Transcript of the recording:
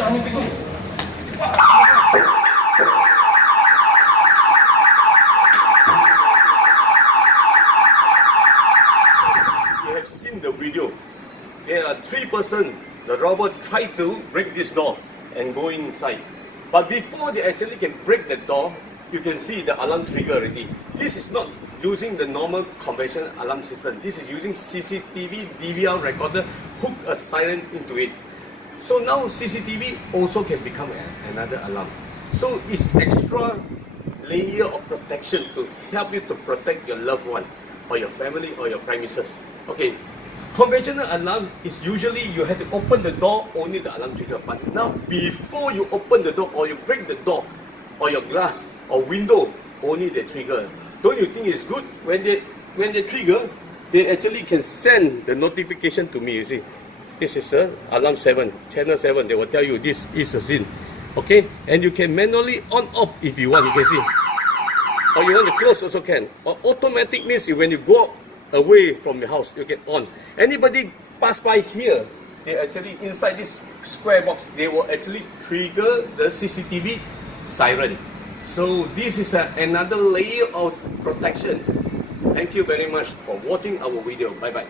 Pecah ni pintu. You have seen the video. There are 3 persons. The robber tried to break this door and go inside. But before they actually can break the door, you can see the alarm trigger already. This is not using the normal conventional alarm system. This is using CCTV DVR recorder, hook a siren into it. So now CCTV also can become another alarm. So it's extra layer of protection to help you to protect your loved one or your family or your premises. Okay, conventional alarm is usually you have to open the door, only the alarm trigger. But now before you open the door or you break the door or your glass or window, only the trigger. Don't you think it's good when they trigger, they actually can send the notification to me, you see. This is alarm 7, channel 7, they will tell you this is a scene. Okay, and you can manually on off if you want, you can see. Or you want to close also can. Or automatic means when you go away from your house, you can on. Anybody pass by here, they actually inside this square box, they will actually trigger the CCTV siren. So this is another layer of protection. Thank you very much for watching our video. Bye bye.